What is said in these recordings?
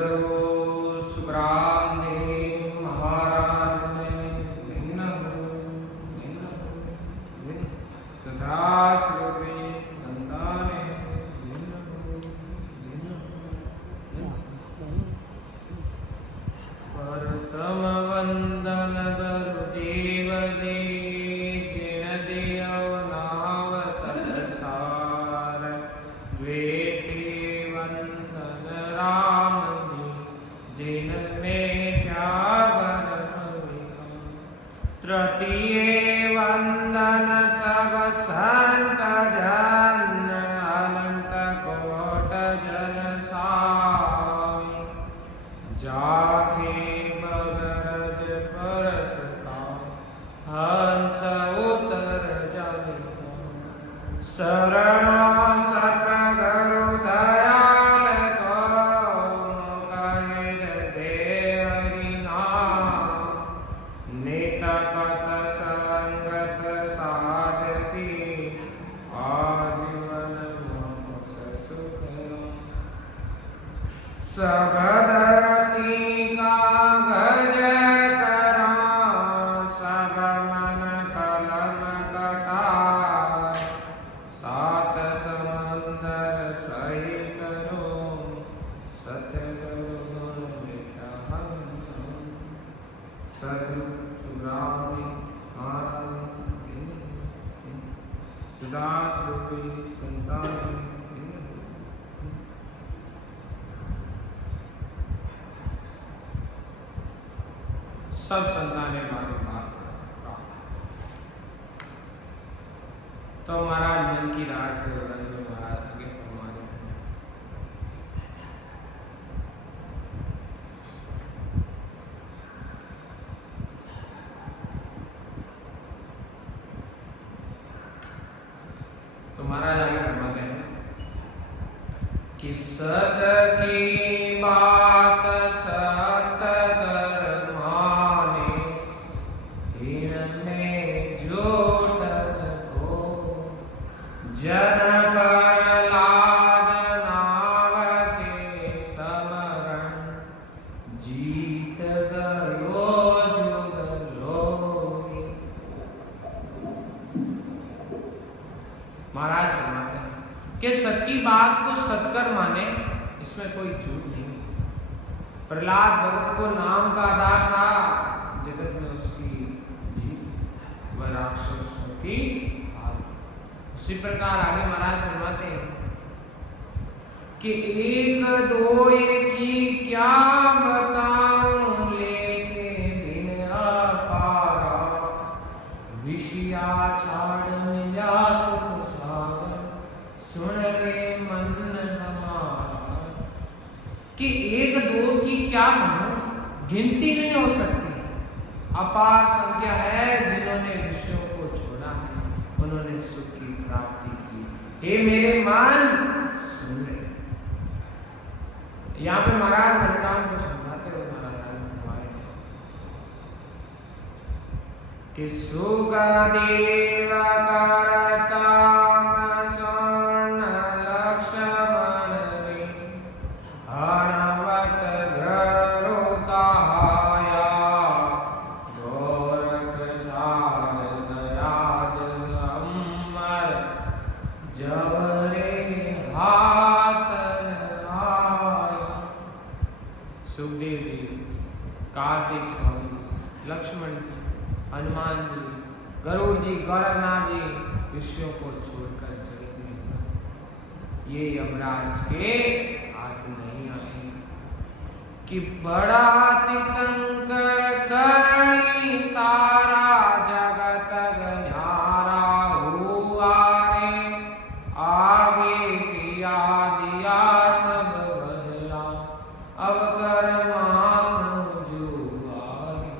सदगुरु सुखराम देव महाराज ने भिन्न सदा श्रुति संताने परतम वंदन गुरुदेव जी जिन दियो नाव तत्सार वेति वंदन राम जी जिन में तृतीय वंदन सब संत जन अनंत कोट जन साई जाके बगरज परसता हंस उतर जाए शरण सतगुरु दयाल को कहे दे हरि नाम नित पत संगत साधकी आजीवन मोक्ष सुख सब धरती का गज करा सब मन कलम कटाए सात समंदर सही करो सतगुरु सदगुरु सुखराम महाराज सदा श्रुति संतान सब संतानें मारे बात तो महाराज मन की रात के वर्णन में महाराज आगे फरमा रहे हैं। तो महाराज आगे फरमाते हैं कि सत की बात सत कर जन प्रहलाद नाव के समरण जीत गयो जुग लोभी। महाराज फरमाते हैं कि सत की बात को सत्कर माने, इसमें कोई झूठ नहीं। प्रहलाद भगत को नाम का आधार था, जगत में उसकी जीत व राक्षसों की उसी प्रकार आगे महाराज फरमाते हैं कि एक दो एक ही क्या बताऊं लेके बिन अपारा विषया छाड़ मिला सुख सागर सुन रे मन हमारा। कि एक दो की क्या कहूं, गिनती नहीं हो सकती, अपार संख्या है जिन्होंने विषयों को छोड़ा है, उन्होंने सुख की प्राप्ति की। हे मेरे मन सुन ले। यहाँ पे महाराज बलिदान को समझाते हुए महाराज हमारे कि सुख देव करता स्वर्ण लक्ष्मण रे हणवत घरो कहाया गोरख छाड़ गया जग अमर जब रे हाथ आया। सुखदेव जी, कार्तिक स्वामी, लक्ष्मण जी, हनुमान जी, गरुड़ जी, गौरवनाथ जी विषयों को छोड़कर जगत में ये यमराज के हाथ नहीं आए। कि बड़ा तीर्थंकर करणी सारा जगत गन्यारा हुआ रे आगे किया दिया सब बदला अब कर्मा समझुआरे।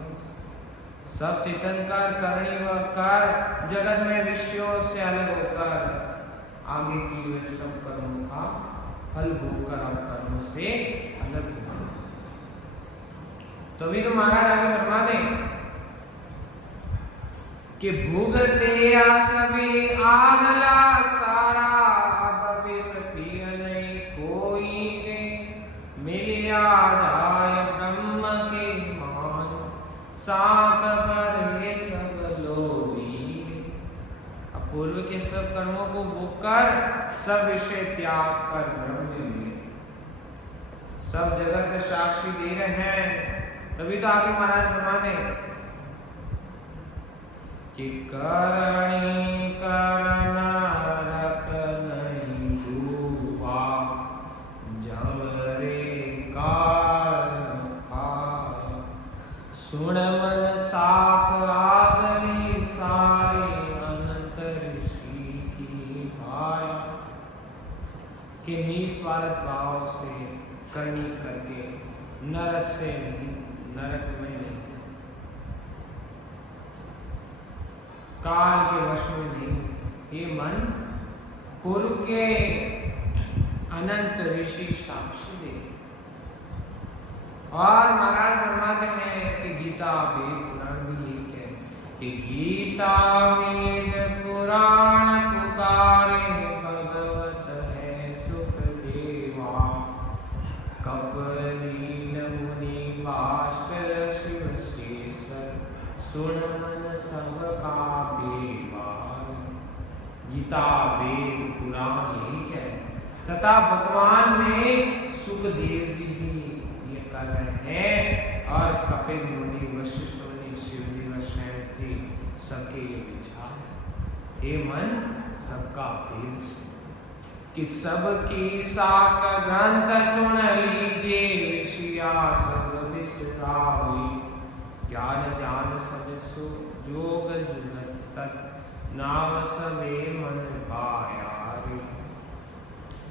सब तीर्थंकर करणी व कर जगत में विषयों से अलग होकर आगे की हुए सब कर्मों का फल भोगकर अब कर्मों से अलग हुआ। तभी तो महाराज आगे फरमा दें कि भुगते सभी आगला सारा अब विष पिय नहीं कोई ने मिले किया जाय ब्रह्म के मान, साक बरे सब लोभी। अब पूर्व के सब कर्मों को भोग कर सब विषय त्याग कर ब्रह्म में मिले। सब जगत साक्षी दे रहे हैं, तभी तो आगे महाराज फरमाते कि करणी करन रख नहीं डूबा, जवरे कारण खाया, सुन मन साक आगली सारे अनंत ऋषि की भाया। कि निस्वार्थ भाव से करनी करके नरक से नहीं, नरक में नहीं, काल के वश में नहीं। ये मन पूर्व के अनंत ऋषि साक्षी दे। और महाराज फरमाते हैं कि गीता वेद पुराण भी यही कह रहे कि गीता वेद पुराण पुकारे, भगवत है सुख देवा, कपिल मुनि वाष्ट शिव शेषर, सुन मन सबका बेवार। गीता वेद पुराण यही कह रहे तथा भगवान में सुखदेव जी ही ये कर रहे हैं, और कपिल मुनि वशिष्ठ मुनि शिव जी वशिष्ठ जी सबके ये विचार है। हे मन सबका भेद सुन, कि सबकी साक ग्रंथ सुन लीजिए, ऋषिया सब विसराई, ज्ञान ध्यान सब सो जोग जुगत तत्, नाम सबे मन पाया रे।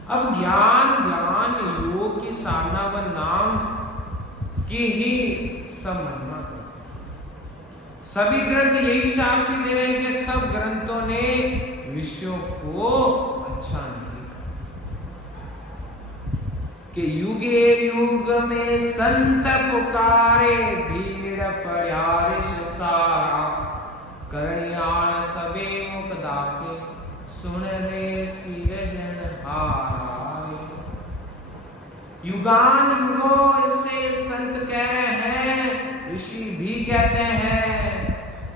अब ज्ञान ज्ञान योग की साधना व नाम की ही सब महिमा करते हैं। सभी ग्रंथ यही साक्षी दे रहे हैं कि सब ग्रंथों ने विषयों को अच्छा नहीं कि युगे युग में संत पुकारे, भीड़ पड़ारिश सारा, करण्याण सबे मुख दाके, सुन रे सिरजन हारा। युगान युगों से संत कह रहे हैं, ऋषि भी कहते हैं,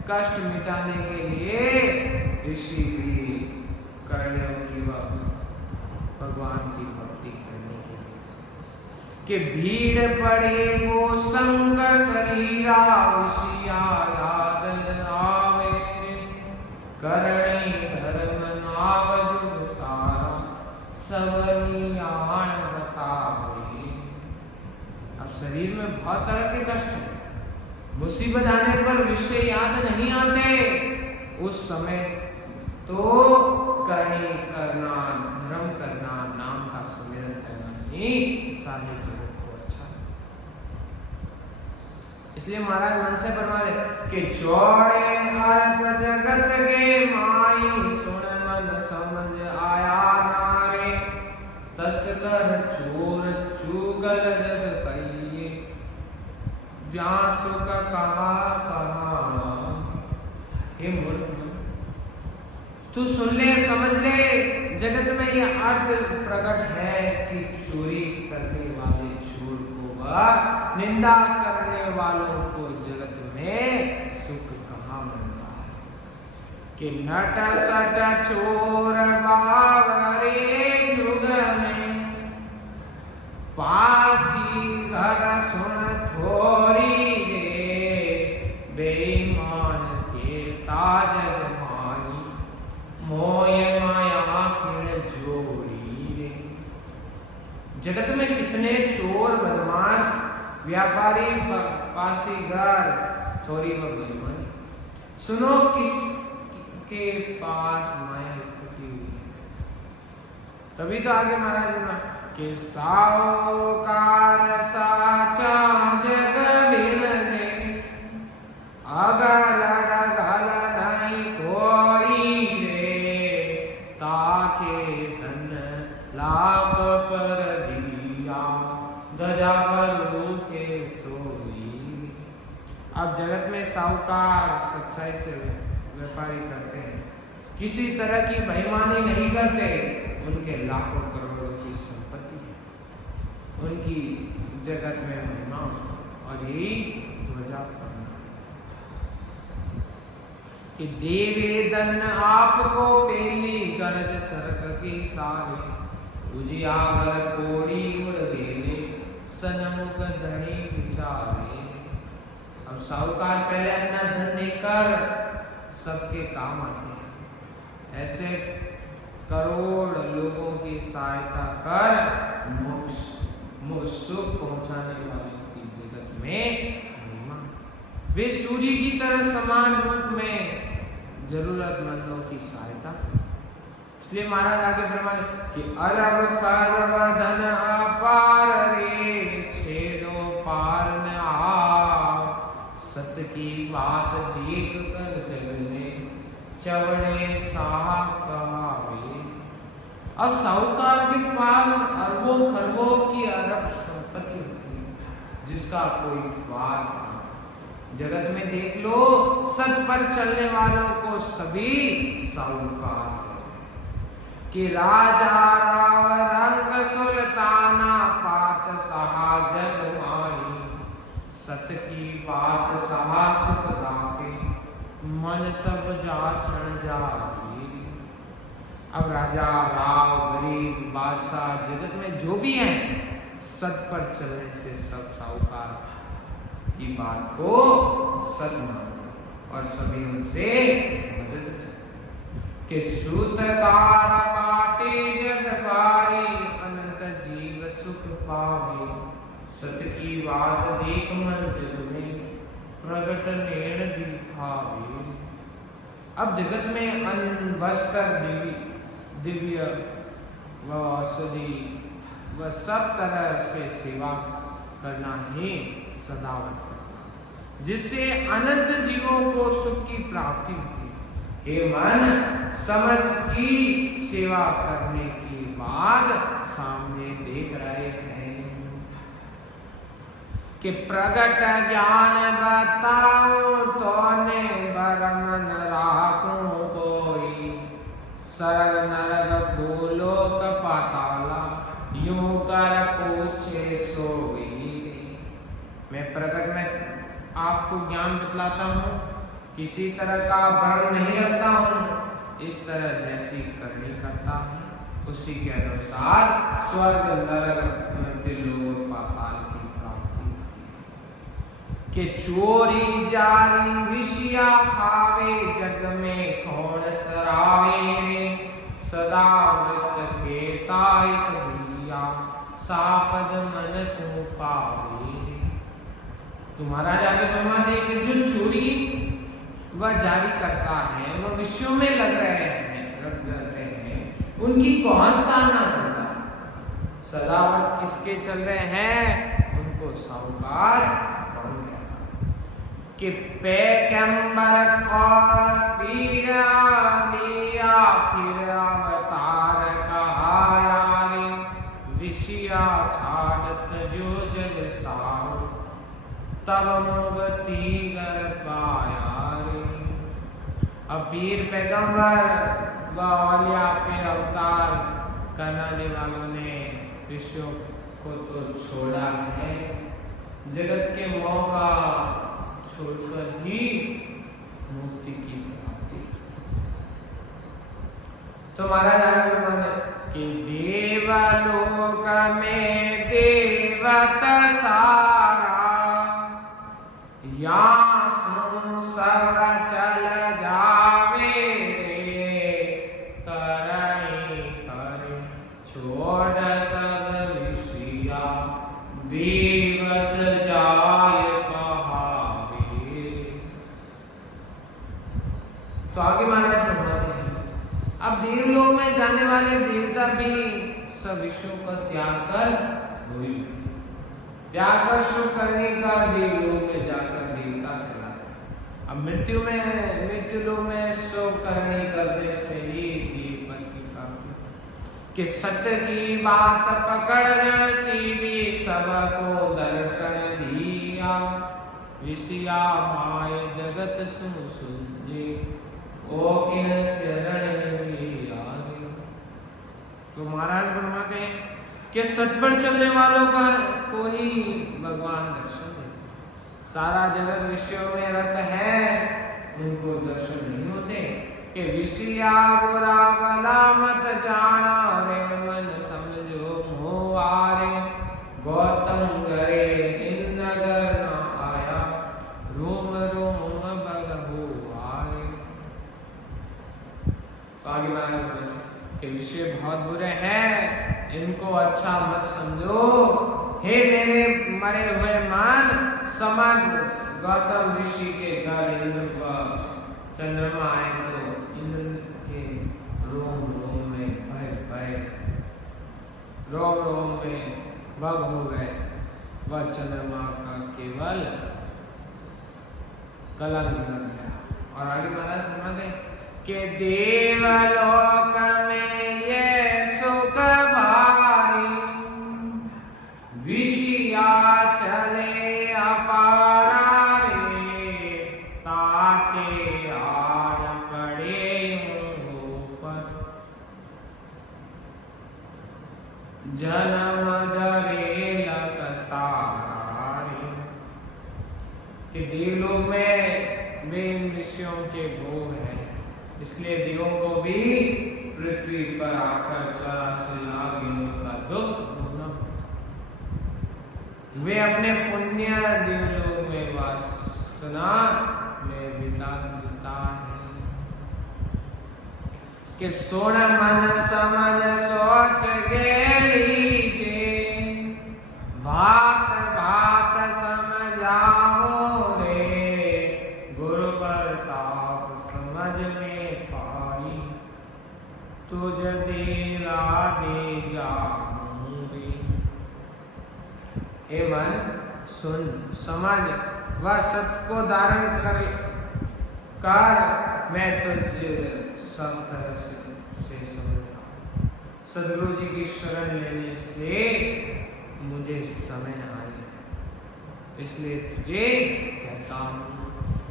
कष्ट मिटाने के लिए ऋषि भी कर्णों की भगवान की भक्ति करने के लिए कि भीड़ पड़े वो संग शरीरा, ऋषिया याद आवे, करणी धर्म नाव जुग सारा, सबही आन बतावे। अब शरीर में बहुत तरह के कष्ट है, मुसीबत आने पर विषय याद नहीं आते, उस समय तो करनी करना, धर्म करना, नाम का सुमिरन करना ही सारे जगत को अच्छा है। इसलिए महाराज मन से बनवा ले कि जोड़े अर्थ जगत के माई, सुन मन समझ आया नारे, तस्कर चोर चुगल जग कहिए, जहाँ सुख कहा कहा। हे मूर्ख तू सुन ले समझ ले, जगत में यह अर्थ प्रकट है कि चोरी करने वाले चोर को व निंदा करने वालों को जगत में सुख कहाँ मिलता है। कि नट सट चोर बावरे जुग में, पासी घर सुन थोरी रे, बेईमान के ताजग मोय माया किण जोड़ी रे। जगत में कितने चोर बदमाश व्यापारी पासीगार थोड़ी व बेईमानी, सुनो किस के पास माया इकट्ठी हुई है। तभी तो आगे महाराज ने कि साहूकार साचा जग बिन जे, अगल डगल नहीं कोई रे, ताके धन लाख पर दिया, दजा बलू के सोई। अब जगत में साहूकार सच्चाई से व्यापारी करते हैं, किसी तरह की बेईमानी नहीं करते, उनके लाखों करोड़ों की संपत्ति है, उनकी जगत में महिमा और यही ध्वजा फहराना कि देवे दन आपको पेली गरज सरग की सारे उजियागर कोड़ी उड़ गेले सनमुख धनी विचारे। अब साहूकार पहले अपना धन लेकर सबके काम आते हैं, ऐसे करोड़ लोगों की सहायता कर मोक्ष सुख पहुंचाने वालों की जगत में महिमा। वे सूर्य की तरह समान रूप में जरूरतमंदों की सहायता करते। इसलिए महाराज आगे फरमाते कि अरब करब धन अपार रे छेड़ो पार न आव सत की बात देख कर जगने चवड़े साह कहावे। अब साहूकार के पास अरबों खरबों की अरब संपत्ति होती है जिसका कोई पार नहीं। जगत में देख लो सत पर चलने वालों को सभी साहूकार कि राजा राव रंग सुल्ताना पात सहा जग माही सत की बात सहा सुख दाके मन सब जाचन जागी। अब राजा राव गरीब बादशाह जगत में जो भी हैं सत पर चलने से सब साहूकार की बात को सत मानते और सभी उनसे मदद चाहते कि सूतकार बाटे जग पारी अनंत जीव सुख पावे सत की बात देख मन जग में प्रगट नेण दिखावे। अब जगत में अन्न वस्त्र दिव्य व औषधि व सब तरह से सेवा करना ही सदावत करना जिससे अनंत जीवों को सुख की प्राप्ति होती है। हे मन समझ की सेवा करने के बाद सामने देख रहे हैं कि प्रगट ज्ञान बताऊं तो ने बरम न राखूं कोई सरग नरग भूलोक पाताला यूं कर पूछे सोई। मैं प्रगट में आपको ज्ञान बतलाता हूँ, किसी तरह का भ्रम नहीं रखता हूँ, इस तरह जैसी करनी करता हूँ उसी के अनुसार स्वर्ग नरक लोक पाताल की प्राप्ति होती है। कि चोरी जारी विषया खावे जग में कौन सरावे सदा मृत केता एक दिया सापद मन तू पावे। तुम्हारा जाके ब्रह्मा दे कि जो चोरी वह जारी करता है वह विषयों में लग रहे हैं उनकी कौन साधना करता है। सदावत किसके चल रहे हैं उनको साहूकार कौन कहता है। कि पैगंबर और पीर लिया फिर अवतार कहाया रे विषया छाड़त जो जग सारो तब मुक्ति कर पाया रे। अब पीर पैगंबर व औलिया फिर अवतार करने वालों ने विषयों को तो छोड़ा है, जगत के मौका छोड़कर ही मुक्ति की प्राप्ति। तो महाराज आगे कि देवलोक में देवत सारा या सुन सब चल जावे छोड़ सब विषया देवत जाय कहावे। तो आगे महाराज बताते हैं अब देवलोक में जाने वाले देवता भी सब विषयों का त्याग कर शुभ करने का देवलोक में जाकर देवता कहलाते हैं। अब मृत्यु लोक में शुभ करने करने से ही कि सत्य की बात पकड़ जन सीवी सबको दर्शन दिया विषया माय जगत सुजे ओ किन शरण दिया। तो महाराज फरमाते हैं कि सत पर चलने वालों का को ही भगवान दर्शन देते। सारा जगत विषयों में रत है, उनको दर्शन नहीं होते। कि विषया बुरा भला मत जाना रे, मन समझो मोहारे। गौतम करे इन नगर न आया, रोम रोम बगहु आए। तो आगे महाराज के विषय बहुत बुरे हैं, इनको अच्छा मत समझो। हे मेरे मरे हुए मान, समझ गौतम ऋषि के घर इंद्र व चंद्रमा आए तो इंद्र के रोम रोम में भय भय, रोम रोम में भग हो गए। वह चंद्रमा का केवल कलंक लग गया। और आगे महाराज फरमाते कि देवलोक में ये सुख भारी, विषया चले अपारा रे। ताते आड़ पड़े ऊपर, जन्म दरे लक सारा रे। कि देवलोक में वे इन विषयों के भोग हैं, इसलिए देवों को भी पृथ्वी पर आकर 84 लाख योनियों का दुख भोगना पड़ता। वे अपने पुण्य देवलोक में वासना में बिता है। कि सोण मन समझ सोच लीजे, भात भात समझाओ रे। गुरु प्रताप समझ में पाई, तुझ दिला दे जाऊं रे। हे मन सुन समझ वह सत्य को धारण कर मैं तुझे सब तरह से समझ रहा हूँ। सदगुरु जी की शरण लेने से मुझे समय आई है, इसलिए तुझे कहता हूँ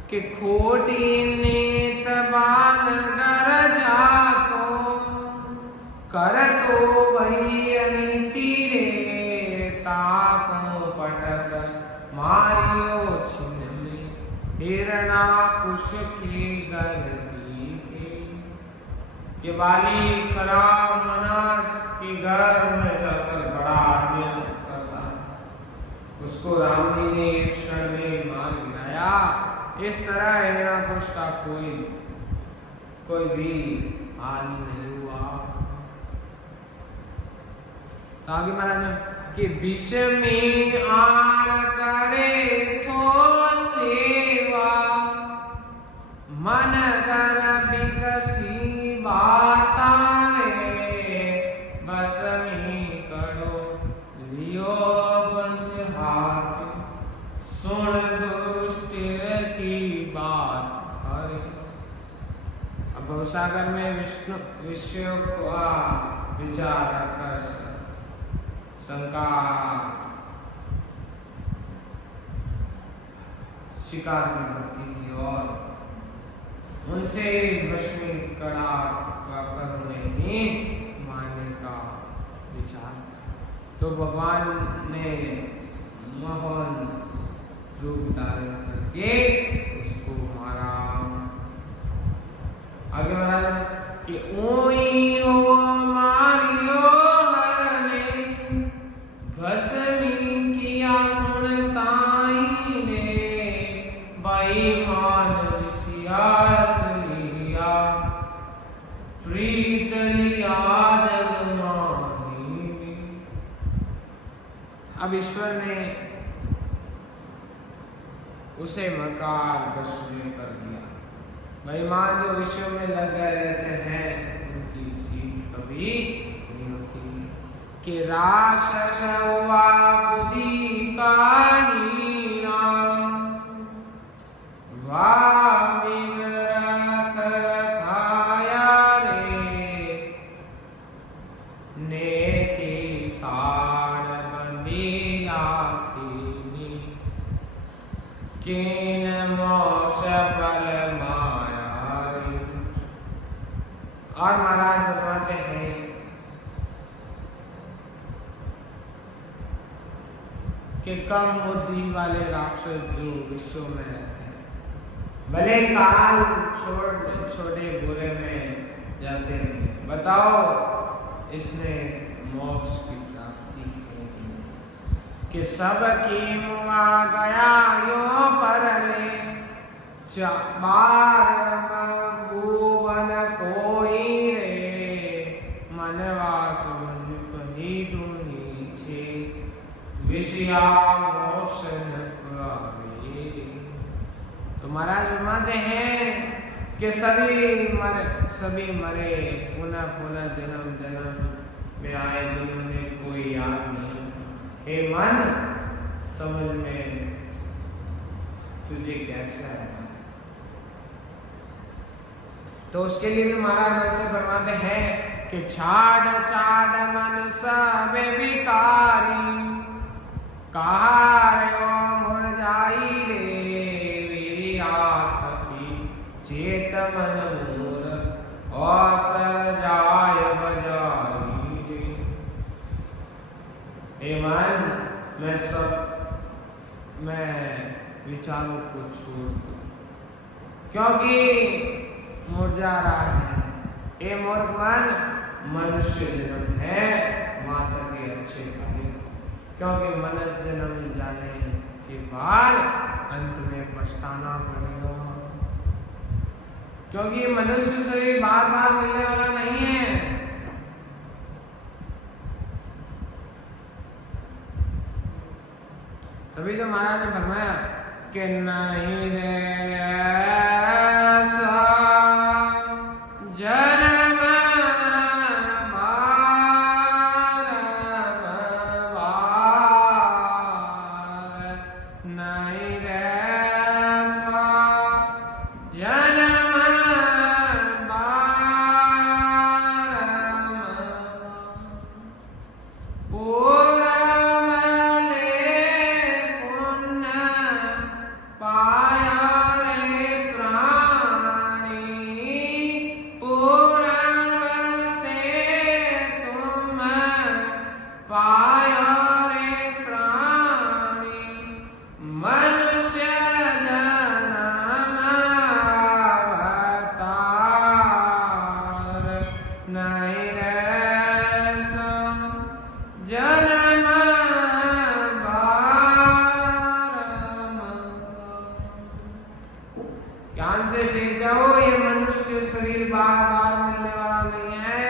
कि खोटी नीत बाल कर जातो, कर तो बड़ी अनीति रे। ताको पटक मारियो छिन में, हिरणा कुश की गर्दी थे। कि बाली खराब मनास के घर में जाकर बड़ा आदमी करता, उसको राम जी ने एक क्षण में मार गिराया। इस तरह हिरणाकुश का कोई भी हाल नहीं हुआ। तो आगे महाराज कि विषमी आड़ करे थो सेवा, मन कर बिकसी बाता रे। बसमी करो लियो बंस हाथ, सुन दुष्ट की बात हरे। अब भवसागर में विषयों का विचार कर शंका शिकार की भक्ति की और उनसे वशमी कड़ा कर उन्हें ही मारने का विचार। तो भगवान ने मोहन रूप धारण करके उसको मारा। आगे बढ़ा कि ओई हो मारियो हरने, भस्मी किया सुनताई ने। बेईमान ऋषिया लिया, प्रीत लिया जग माही। अब ईश्वर ने उसे मकार भस्म कर दिया। बेईमान जो विषयों में लगे रहते हैं उनकी जीत कभी नहीं होती। कि राक्षस हुआ बुद्धि का हीना, रख रखाया रे। नेकी साड़ बंदी आखिनी, किन मोक्ष फल माया रे। और महाराज फरमाते हैं कि कम बुद्धि वाले राक्षस जो विश्व में रहते हैं, भले काल छोटे बुरे में जाते हैं, बताओ इसमें मोक्ष की प्राप्ति है कि नहीं? कि सबकी मुआ गया यो परले, बार भुवन कोई रे, मनवा समझ कही दूनी छे, विषया मोक्ष न पावे। तो महाराज फरमाते हैं कि सभी मरे, पुनः पुनः जन्म जन्म में आए, जिन्होंने कोई याद नहीं था। हे मन, समझ में तुझे कैसे आता है? तो उसके लिए भी महाराज वैसे फरमाते हैं कि छाड़ छाड़ मन सब विकारी, कहारो मुरझाई रे, मेरी आँख की चेत मन मूर, औसर जाय बजाई रे। हे मन, मैं विचारों को छोड़ दूं, क्योंकि मुरझा रहा है। ये मूर्ख मन, मनुष्य जन्म है माता के अच्छे कार्य, क्योंकि मनुष्य जन्म जाने के बाद अंत में पछताना पड़ेगा, क्योंकि मनुष्य शरीर बार बार मिलने वाला नहीं है। तभी तो महाराज ने फरमाया कि नहीं रे जन्म बार नहीं रे जन्म ज्ञान से चेत जाओ, ये मनुष्य शरीर बार बार मिलने वाला नहीं है।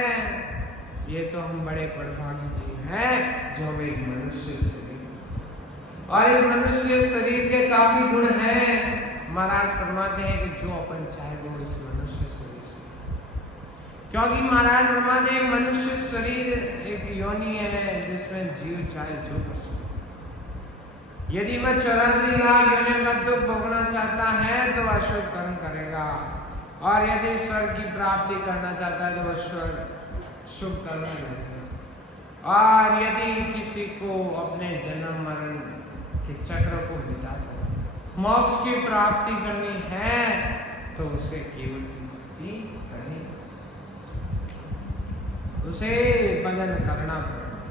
ये तो हम बड़े पड़भागी जीव हैं जो हम एक मनुष्य शरीर, और इस मनुष्य शरीर के काफी गुण हैं। महाराज फरमाते हैं कि जो अपन चाहे वो इस मनुष्य शरीर से, क्योंकि महाराज फरमाते हैं मनुष्य शरीर एक योनि है जिसमें जीव चाहे जो कर सकते। यदि वह 84 लाख योनियों का दुख भोगना चाहता है तो वह शुभ कर्म करेगा, और यदि स्वर्ग की प्राप्ति करना चाहता है तो वह शुभ कर्म करेगा। और यदि किसी को अपने जन्म मरण के चक्र को मिटाकर मोक्ष की प्राप्ति करनी है तो उसे केवल भक्ति करनी, उसे भजन करना पड़ेगा।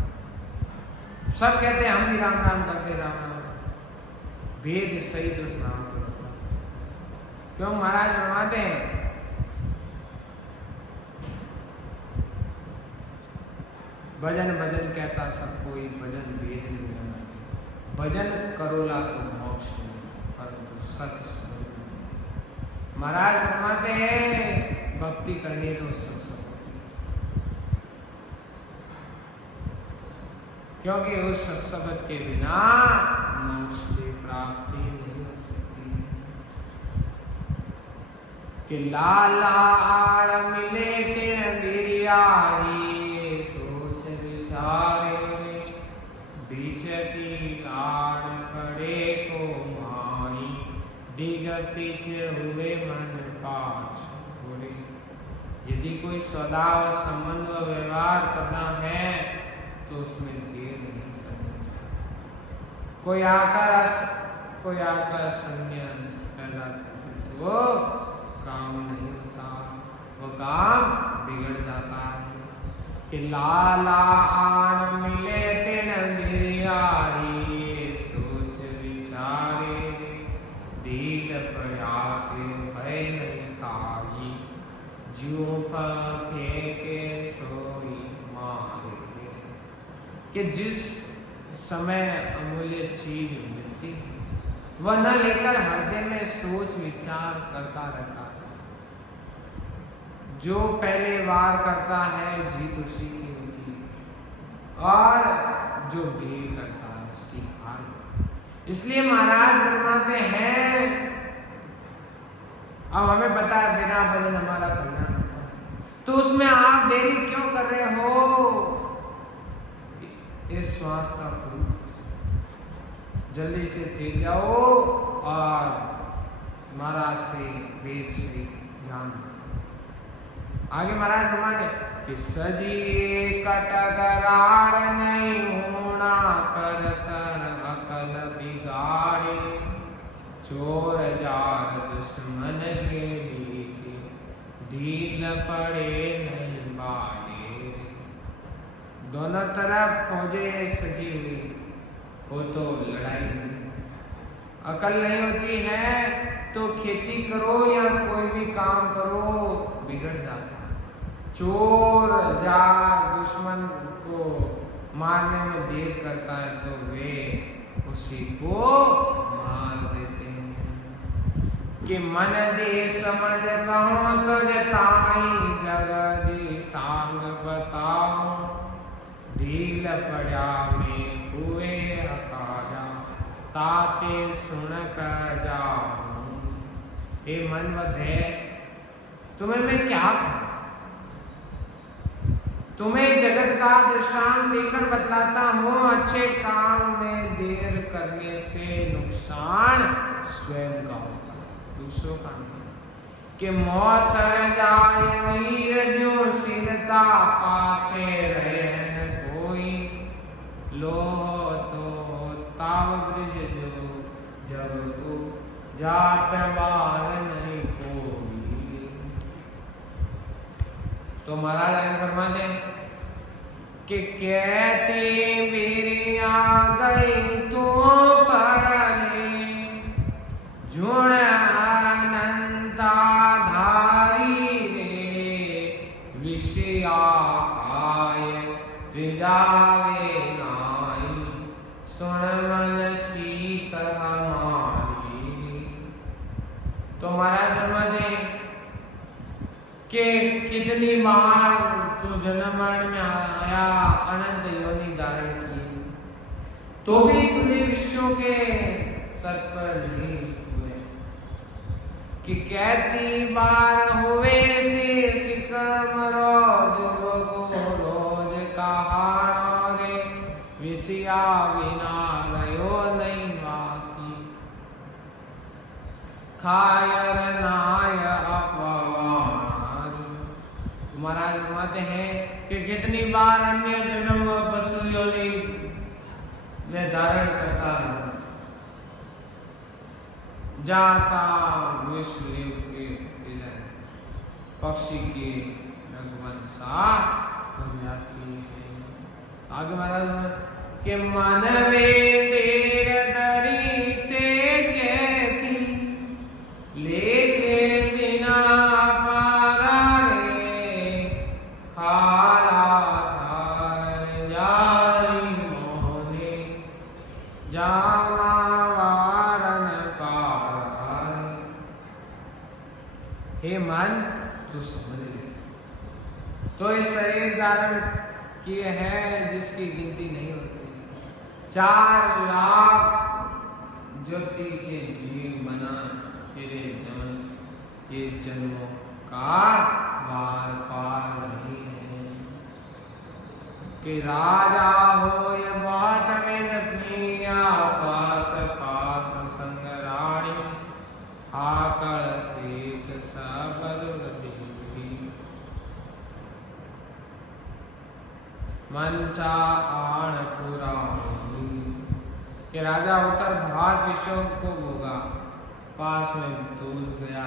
सब कहते हैं हम भी राम राम करते, राम राम, वेद सहित उस नाम को रखना। क्यों? महाराज फरमाते हैं भजन भजन कहता सब कोई, भजन वेद में बना, भजन करोला तो मोक्ष मिले, परंतु सत्य समझ। महाराज फरमाते हैं भक्ति करनी तो सत्संग, क्योंकि उस सत्संग के बिना मोक्ष की प्राप्ति नहीं हो सकती। कि लाला आड़ मिले तेन बिरियाई, सोच विचारे बीच की आड़ पड़े को माई, डिग पीछे हुए मन पाछ छोड़े। यदि कोई सदा व संबंध व व्यवहार करना है तो उसमें देर नहीं करनी चाहिए। कोई आकर संन्यास पैदा करते तो काम नहीं होता, वो काम बिगड़ जाता है। कि लाला आण मिले तिन बिरियाई, ढील प्रयासे भय नहीं काई, ज्यों फेंके सोई मारे। कि जिस समय अमूल्य चीज मिलती है वह न लेकर हृदय में सोच विचार करता रहता है। जो पहले वार करता है जीत उसी की होती है, और जो ढील करता है उसकी हार होती है। इसलिए महाराज फरमाते हैं, अब हमें पता है बिना भजन हमारा कल्याण होता है, तो उसमें आप देरी क्यों कर रहे हो? इस श्वास का प्रयोग जल्दी से थे जाओ और महाराज से वेद से ज्ञान। आगे महाराज फरमाते कि सजिए कटकराड़ नहीं होना कर सर अकल बिगाड़े, चोर जार दुश्मन के लीजिए ढील पड़े नहीं बाड़े। दोनों तरफ फौजें सजी हुई हो तो लड़ाई नहीं, अकल नहीं होती है तो खेती करो या कोई भी काम करो बिगड़ जाता है। चोर जार दुश्मन को मारने में देर करता है तो वे उसी को मार देते हैं। कि मन दे समझ कहो तो जताई जगदी सांग बताओ, ढील पड़ा में हुए अकाजा ताते सुन कर जाऊं। हे मन वधे तुम्हें मैं क्या कहूं? तुम्हें जगत का दृष्टांत देकर बतलाता हूं, अच्छे काम में देर करने से नुकसान स्वयं का होता है, दूसरों का नहीं। कि मौसर जाय नीर जो सिनता पाछे रहन कोई, लोह तो ताव ब्रिज जो जब को जात बार नहीं कोई। तो महाराज आगे फरमाते कि कहते मेरी आ गई तो परले, जुण अनंता धारी रे, विषया खाय रिजावे नाई, सुन मन सीख हमारी। तो महाराज फरमाते कि कितनी बार तो जन्म मरण में आया, अनंत योनि धारण की, तो भी तुझे विश्वों के तत्पर नहीं हुए। कि कहती बार हुए से सिकम रोज को रोज कहानो रे, विषया बिना रयो नहीं बाकी, खायर नाय अपवान। महाराज फरमाते हैं कि कितनी बार अन्य जन्म पशु योनि में धारण करता रहा, जाता विश्व के पक्षी के रघुवंशा बन जाती है। आगे महाराज के मन में तेर दरी ते कहती, लेके बिना पारा रे, खाला थार जाई मोहने, जामा वारन कार। हे मन तू समझ ले, तो इस शरीर धारण किए हैं जिसकी गिनती नहीं होती। 4 लाख ज्योति के जीव बना तेरे जन्मों का बार पार नहीं है। कि राजा हो ये बात में अपनी आकाश पास संगराणी, आकर सीत सबद मंचा आण पुराणी। कि राजा होकर भात विषयों को भोगा, पास में दूध गया,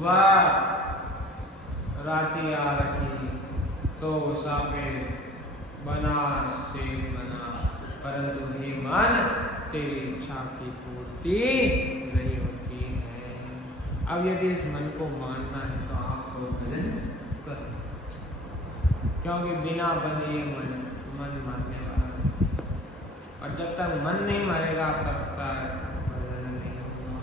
वह राती आ रखी तो उसा पे बना से बना, परंतु हे मन तेरी इच्छा की पूर्ति नहीं होती है। अब यदि इस मन को मानना है तो आपको भजन करना, क्योंकि बिना बने मन मानने वाला नहीं, और जब तक मन नहीं मरेगा तब तक भजन नहीं होगा।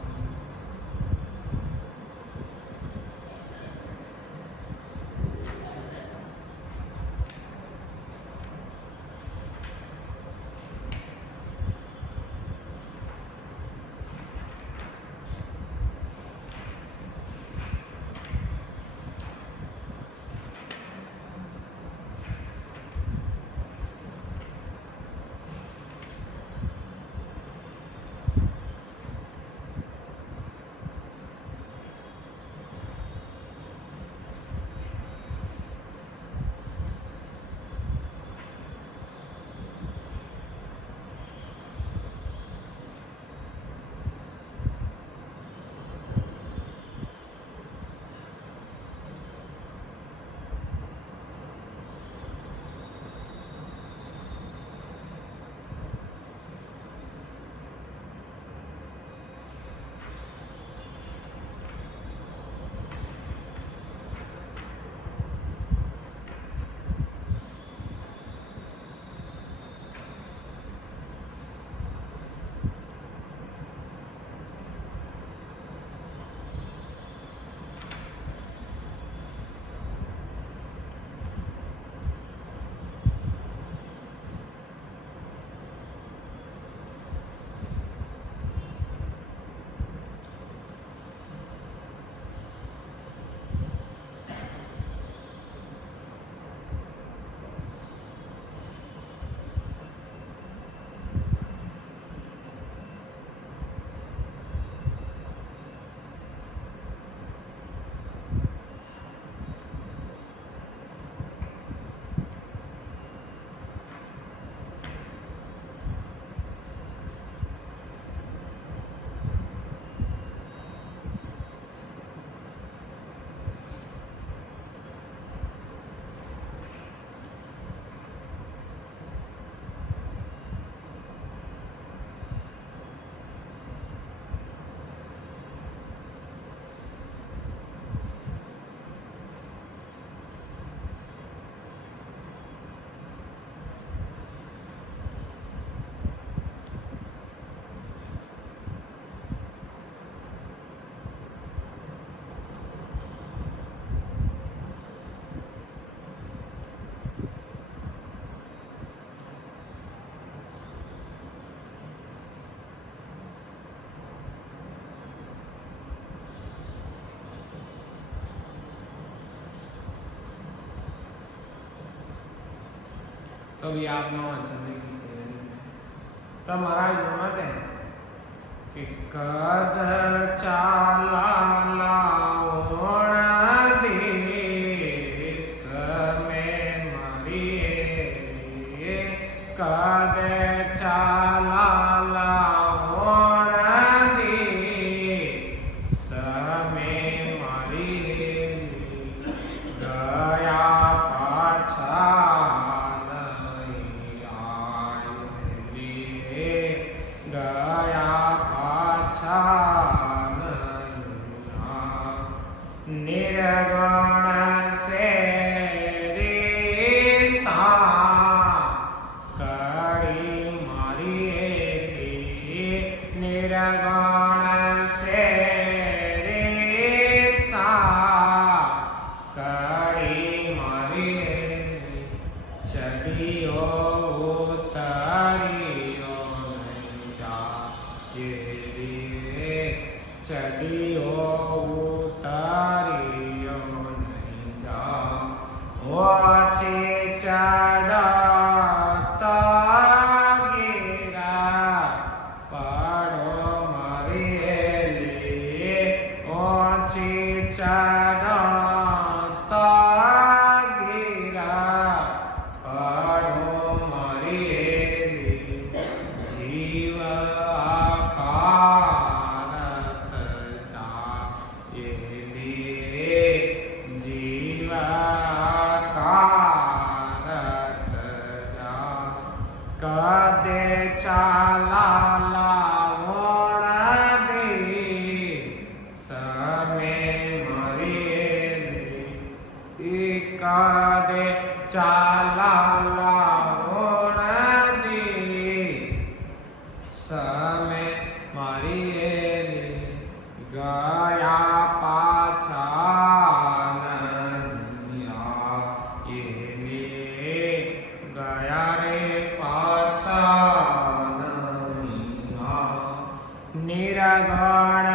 तो भी आप वहाँ चलने की तैयारी में। तब महाराज फरमाते हैं कि कद चाला लाओण देश में मरिए, कद चाला लाओण देश में मरिए, गया पाछा निर्गुण से रे सा कड़ी मारिए, निर्गुण से रे सा कड़ी मारिए, चलियो उतरियो नहीं जाए, चलियो उतरियो नहीं जाओ, ऊंचे चढ़ता गिरा पड़ो मरेली, ऊंचे चढ़ता गिरा पड़ो मरेली, जीव जीवा का में मारी गया पाछा नैया ये लिए गया रे पाछा नैया निरगण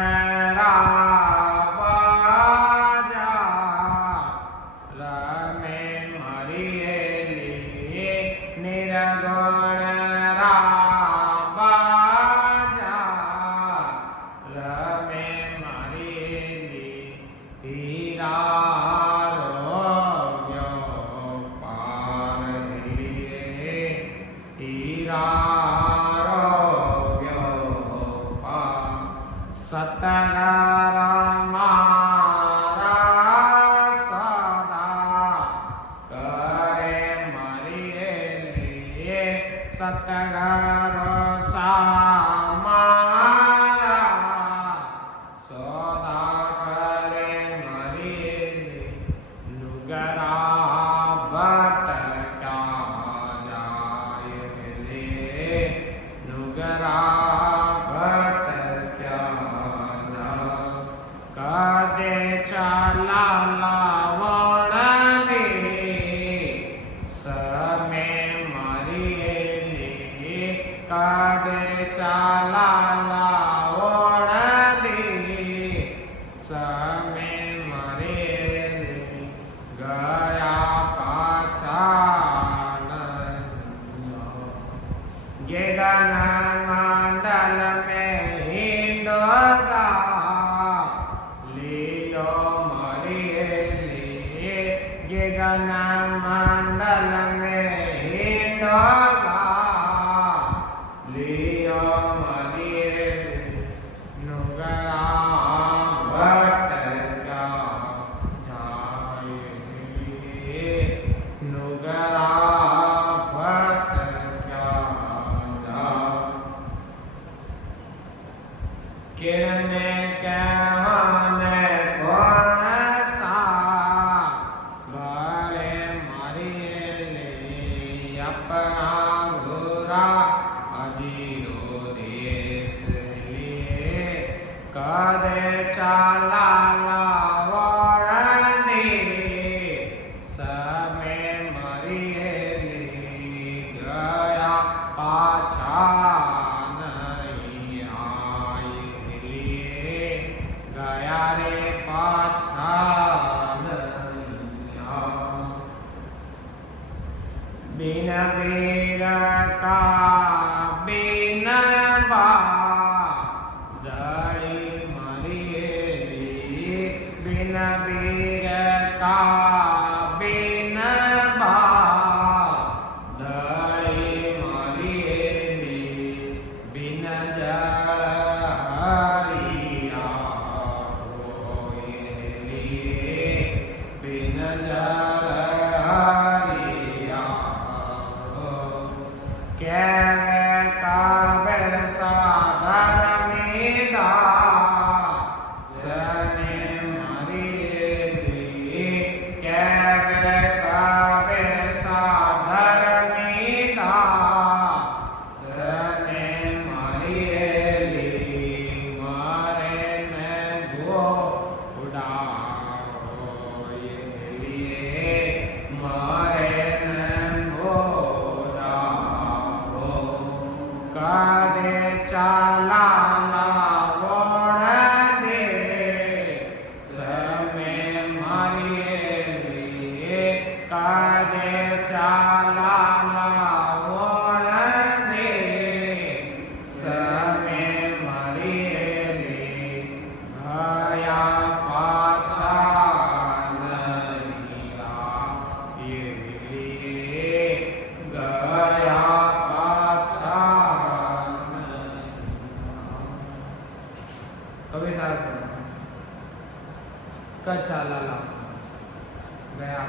गया।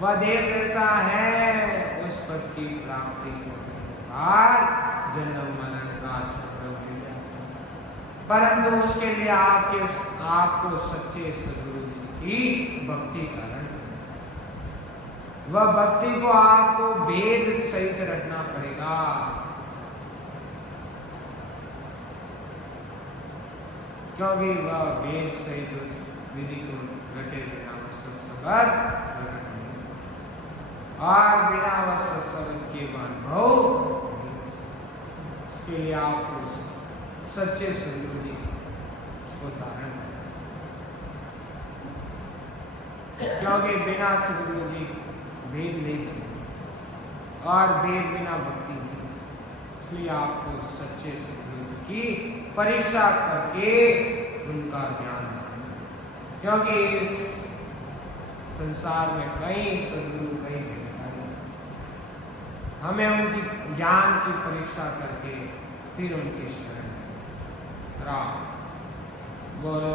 वह देश ऐसा है उस पद की प्राप्ति के बाद जन्म मरण का चक्र भी जाता है, परंतु उसके लिए आपको सच्चे सदगुरु जी की भक्ति करनी, वह भक्ति को आपको वेद सहित रखना पड़ेगा। क्योंकि वह वेद से जो विधि को रटे बिना वह सत्संग प्रकट नहीं होता। और बिना वह सत्संग के अनुभव नहीं हो सकता। इसके लिए आपको सच्चे सदगुरु जी को धारण करना, क्योंकि बिना सदगुरु जी वेद नहीं बनेगा और वेद बिना भक्ति नहीं। इसलिए आपको सच्चे सदगुरु जी की परीक्षा करके उनका ज्ञान धारण करना, क्योंकि इस संसार में कई सदगुरु कई भेषधारी, हमें उनकी ज्ञान की परीक्षा करके फिर उनकी शरण राम बोलो।